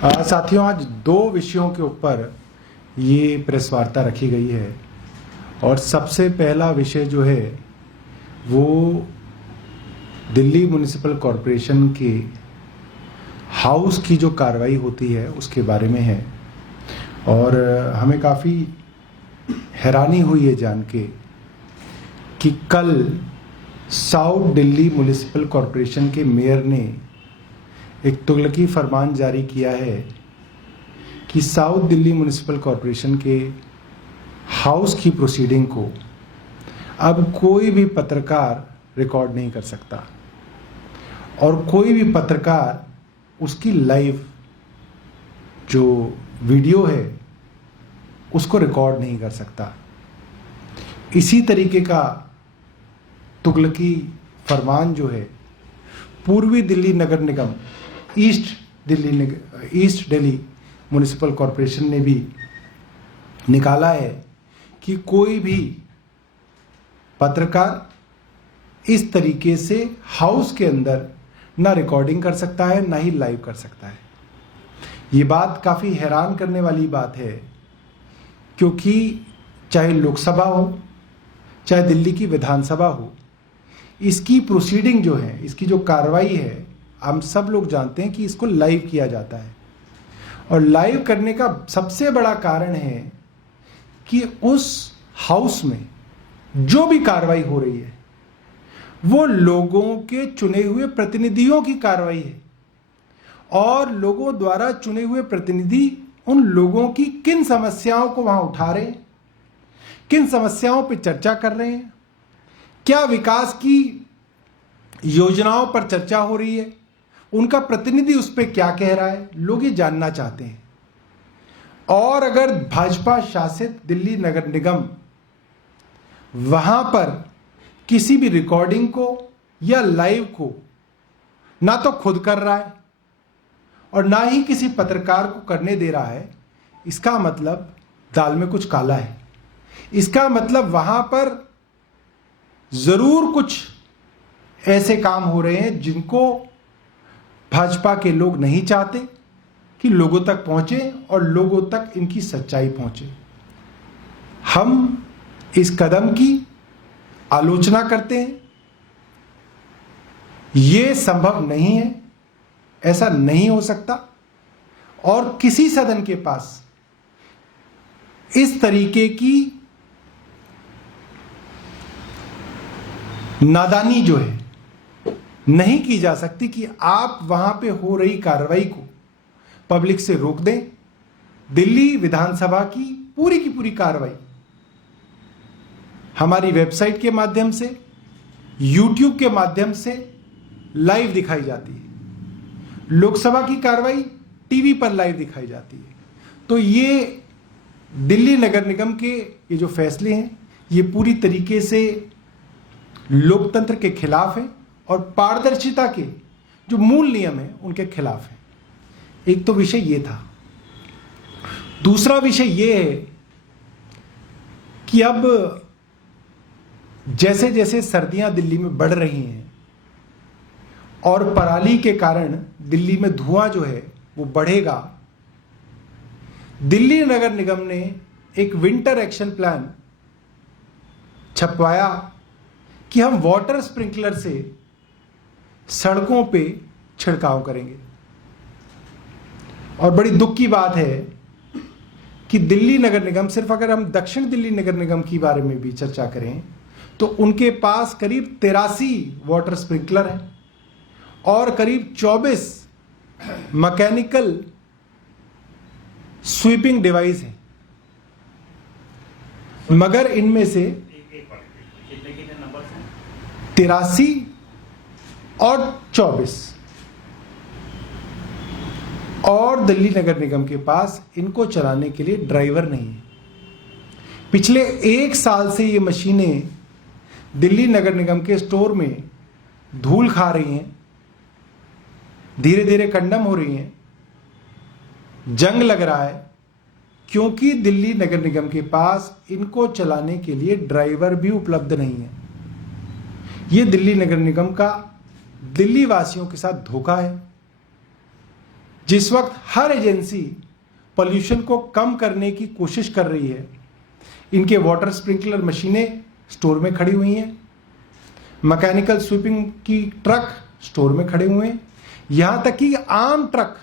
साथियों, आज दो विषयों के ऊपर ये प्रेस वार्ता रखी गई है और सबसे पहला विषय जो है वो दिल्ली म्युनिसिपल कॉरपोरेशन के हाउस की जो कार्रवाई होती है उसके बारे में है। और हमें काफ़ी हैरानी हुई है जान के कि कल साउथ दिल्ली म्युनिसिपल कॉरपोरेशन के मेयर ने एक तुगलकी फरमान जारी किया है कि साउथ दिल्ली म्युनिसिपल कॉरपोरेशन के हाउस की प्रोसीडिंग को अब कोई भी पत्रकार रिकॉर्ड नहीं कर सकता और कोई भी पत्रकार उसकी लाइव जो वीडियो है उसको रिकॉर्ड नहीं कर सकता। इसी तरीके का तुगलकी फरमान जो है पूर्वी दिल्ली नगर निगम ईस्ट दिल्ली म्युनिसिपल कॉरपोरेशन ने भी निकाला है कि कोई भी पत्रकार इस तरीके से हाउस के अंदर ना रिकॉर्डिंग कर सकता है ना ही लाइव कर सकता है। ये बात काफ़ी हैरान करने वाली बात है क्योंकि चाहे लोकसभा हो चाहे दिल्ली की विधानसभा हो, इसकी प्रोसीडिंग जो है, इसकी जो कार्रवाई है, हम सब लोग जानते हैं कि इसको लाइव किया जाता है। और लाइव करने का सबसे बड़ा कारण है कि उस हाउस में जो भी कार्रवाई हो रही है वो लोगों के चुने हुए प्रतिनिधियों की कार्रवाई है और लोगों द्वारा चुने हुए प्रतिनिधि उन लोगों की किन समस्याओं को वहां उठा रहे हैं, किन समस्याओं पर चर्चा कर रहे हैं, क्या विकास की योजनाओं पर चर्चा हो रही है, उनका प्रतिनिधि उस पर क्या कह रहा है, लोग ये जानना चाहते हैं। और अगर भाजपा शासित दिल्ली नगर निगम वहां पर किसी भी रिकॉर्डिंग को या लाइव को ना तो खुद कर रहा है और ना ही किसी पत्रकार को करने दे रहा है, इसका मतलब दाल में कुछ काला है। इसका मतलब वहां पर जरूर कुछ ऐसे काम हो रहे हैं जिनको भाजपा के लोग नहीं चाहते कि लोगों तक पहुंचे और लोगों तक इनकी सच्चाई पहुंचे। हम इस कदम की आलोचना करते हैं। यह संभव नहीं है, ऐसा नहीं हो सकता और किसी सदन के पास इस तरीके की नादानी जो है नहीं की जा सकती कि आप वहां पे हो रही कार्रवाई को पब्लिक से रोक दें। दिल्ली विधानसभा की पूरी कार्रवाई हमारी वेबसाइट के माध्यम से, यूट्यूब के माध्यम से लाइव दिखाई जाती है। लोकसभा की कार्रवाई टीवी पर लाइव दिखाई जाती है। तो ये दिल्ली नगर निगम के ये जो फैसले हैं ये पूरी तरीके से लोकतंत्र के खिलाफ है और पारदर्शिता के जो मूल नियम है उनके खिलाफ है। एक तो विषय ये था। दूसरा विषय ये है कि अब जैसे जैसे सर्दियां दिल्ली में बढ़ रही हैं और पराली के कारण दिल्ली में धुआं जो है वो बढ़ेगा, दिल्ली नगर निगम ने एक विंटर एक्शन प्लान छपवाया कि हम वाटर स्प्रिंकलर से सड़कों पे छिड़काव करेंगे। और बड़ी दुख की बात है कि दिल्ली नगर निगम, सिर्फ अगर हम दक्षिण दिल्ली नगर निगम के बारे में भी चर्चा करें तो उनके पास करीब 83 वाटर स्प्रिंकलर हैं और करीब 24 मैकेनिकल स्वीपिंग डिवाइस हैं। मगर इनमें से 83 और 24 और दिल्ली नगर निगम के पास इनको चलाने के लिए ड्राइवर नहीं है। पिछले 1 साल से ये मशीनें दिल्ली नगर निगम के स्टोर में धूल खा रही हैं, धीरे धीरे कंडम हो रही हैं, जंग लग रहा है क्योंकि दिल्ली नगर निगम के पास इनको चलाने के लिए ड्राइवर भी उपलब्ध नहीं है। ये दिल्ली नगर निगम का दिल्ली वासियों के साथ धोखा है। जिस वक्त हर एजेंसी पॉल्यूशन को कम करने की कोशिश कर रही है, इनके वाटर स्प्रिंकलर मशीनें स्टोर में खड़ी हुई हैं, मैकेनिकल स्वीपिंग की ट्रक स्टोर में खड़े हुए हैं, यहां तक कि आम ट्रक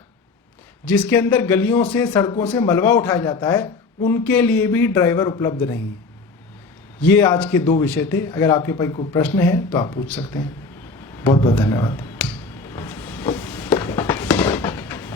जिसके अंदर गलियों से सड़कों से मलबा उठाया जाता है, उनके लिए भी ड्राइवर उपलब्ध नहीं है। ये आज के 2 विषय थे। अगर आपके पास कोई प्रश्न है तो आप पूछ सकते हैं। बहुत बहुत धन्यवाद।